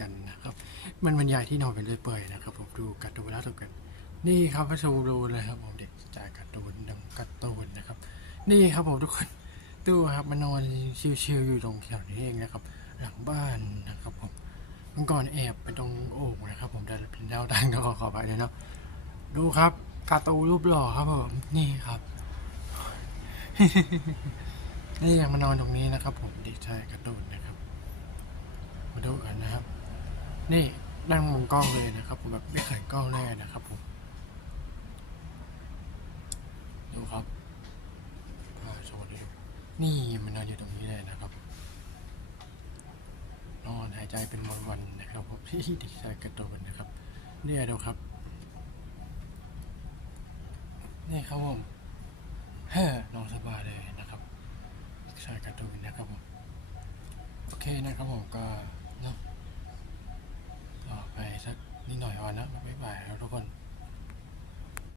กันนะครับมันบรรยายที่นอนเป็นเรื่อยเปื่อยนะครับผมดูการ์ตูนแล้วดูกัน นี่ครับพระชูรูเลยครับผมเด็กจ่ายการ์ตูนดังการ์ตูนนะครับ นี่ครับผมทุกคนดูครับมานอนชิวๆอยู่ตรงแถวนี้เองนะครับ หลังบ้านนะครับผมเมื่อก่อนแอบไปตรงโอ่งนะครับ ผมแต่เป็นดาวดังก็ขอขอไปเลยนะดูครับการ์ตูนรูปหล่อครับผมนี่ครับนี่ยังมานอนตรงนี้นะครับ ผมเด็กชายการ์ตูนนะครับ มาดูกันนะครับ นี่นั่งมองกล้องเลยนะครับผมแบบไม่เขินกล้องแน่นะครับผมดูครับโชว์ดูนี่มันนอนอยู่ตรงนี้เลยนะครับ นอนหายใจเป็นวันๆนะครับผมที่ด็กชายกระโดดนะครับเนี่ยดูครับ นี่ครับผมเฮ้นอนสบายเลยนะครับเด็กชายกระโดดนะครับผมโอเคนะครับผมก็เนาะต่อไปสัก นิดหน่อยอ่อนะบ๊ายบายครับทุกคน